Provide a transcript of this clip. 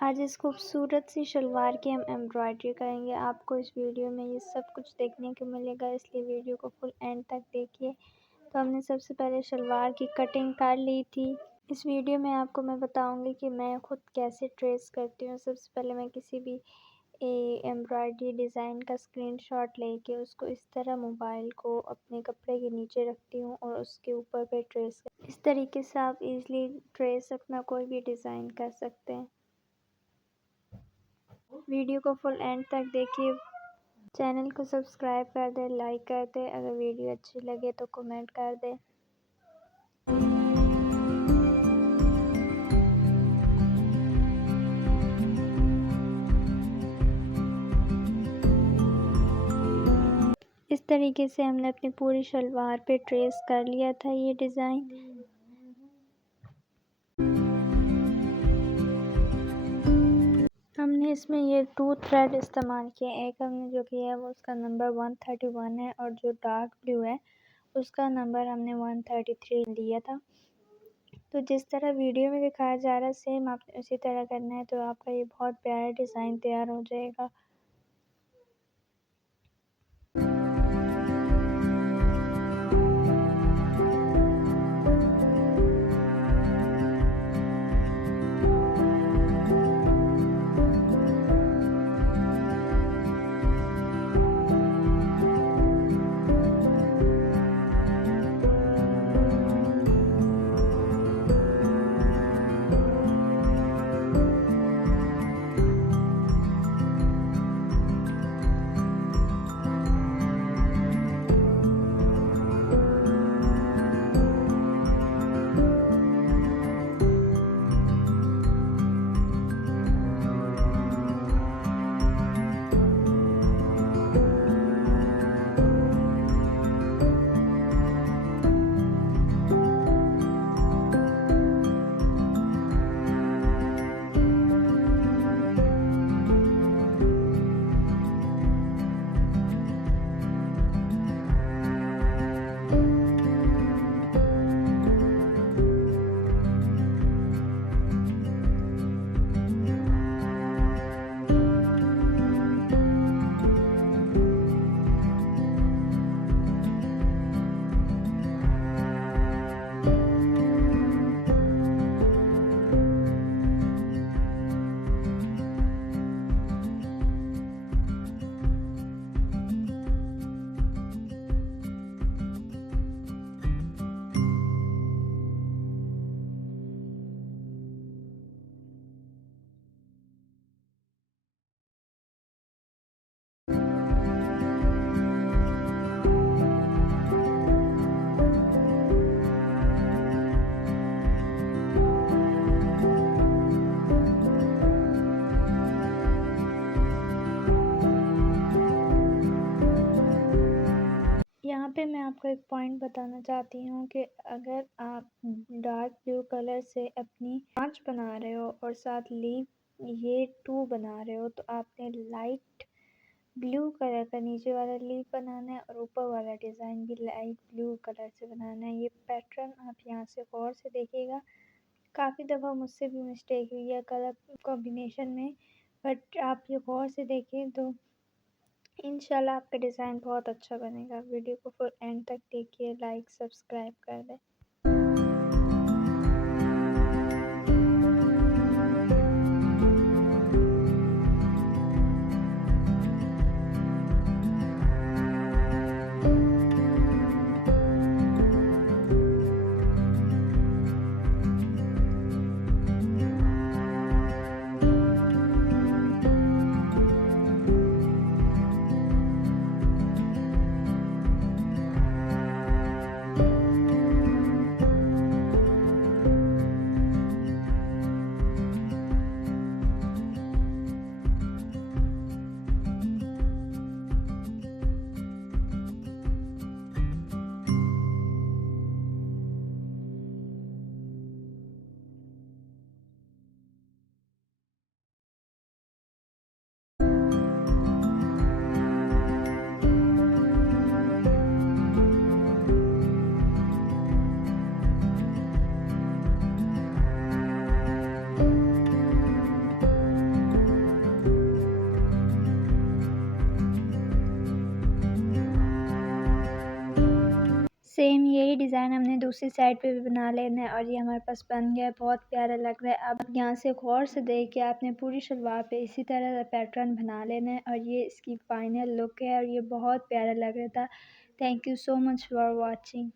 आज इस खूबसूरत सी शलवार की हम एम्ब्रॉयडरी करेंगे। आपको इस वीडियो में ये सब कुछ देखने को मिलेगा, इसलिए वीडियो को फुल एंड तक देखिए। तो हमने सबसे पहले शलवार की कटिंग कर ली थी। इस वीडियो में आपको मैं बताऊंगी कि मैं खुद कैसे ट्रेस करती हूँ। सबसे पहले मैं किसी भी एम्ब्रॉयडरी डिज़ाइन का स्क्रीनशॉट लेके उसको इस तरह मोबाइल को अपने कपड़े के नीचे रखती हूँ और उसके ऊपर पे ट्रेस इस तरीके से आप इजीली ट्रेस अपना कोई भी डिज़ाइन कर सकते हैं। वीडियो को फुल एंड तक देखिए। चैनल को सब्सक्राइब कर दें, लाइक कर दें। अगर वीडियो अच्छी लगे तो कमेंट कर दें। इस तरीके से हमने अपनी पूरी शलवार पे ट्रेस कर लिया था ये डिज़ाइन। हमने इसमें ये 2 थ्रेड इस्तेमाल किए। एक हमने जो किया है वो उसका नंबर 131 है और जो डार्क ब्लू है उसका नंबर हमने 133 लिया था। तो जिस तरह वीडियो में दिखाया जा रहा है सेम आपने उसी तरह करना है, तो आपका ये बहुत प्यारा डिज़ाइन तैयार हो जाएगा। यहाँ पे मैं आपको एक पॉइंट बताना चाहती हूँ कि अगर आप डार्क ब्लू कलर से अपनी 5 बना रहे हो और साथ लीफ ये 2 बना रहे हो, तो आपने लाइट ब्लू कलर का नीचे वाला लीफ बनाना है और ऊपर वाला डिज़ाइन भी लाइट ब्लू कलर से बनाना है। ये पैटर्न आप यहाँ से गौर से देखिएगा। काफ़ी दफ़ा मुझसे भी मिस्टेक हुई है कलर कॉम्बिनेशन में, बट आप ये गौर से देखें तो इंशाल्लाह आपका डिज़ाइन बहुत अच्छा बनेगा। वीडियो को फुल एंड तक देखिए, लाइक सब्सक्राइब कर दें। सेम यही डिज़ाइन हमने दूसरी साइड पे भी बना लेना है और ये हमारे पास बन गया है, बहुत प्यारा लग रहा है। अब यहाँ से गौर से देख के आपने पूरी शलवार पे इसी तरह का पैटर्न बना लेना है और ये इसकी फाइनल लुक है और ये बहुत प्यारा लग रहा था। Thank you so much for watching.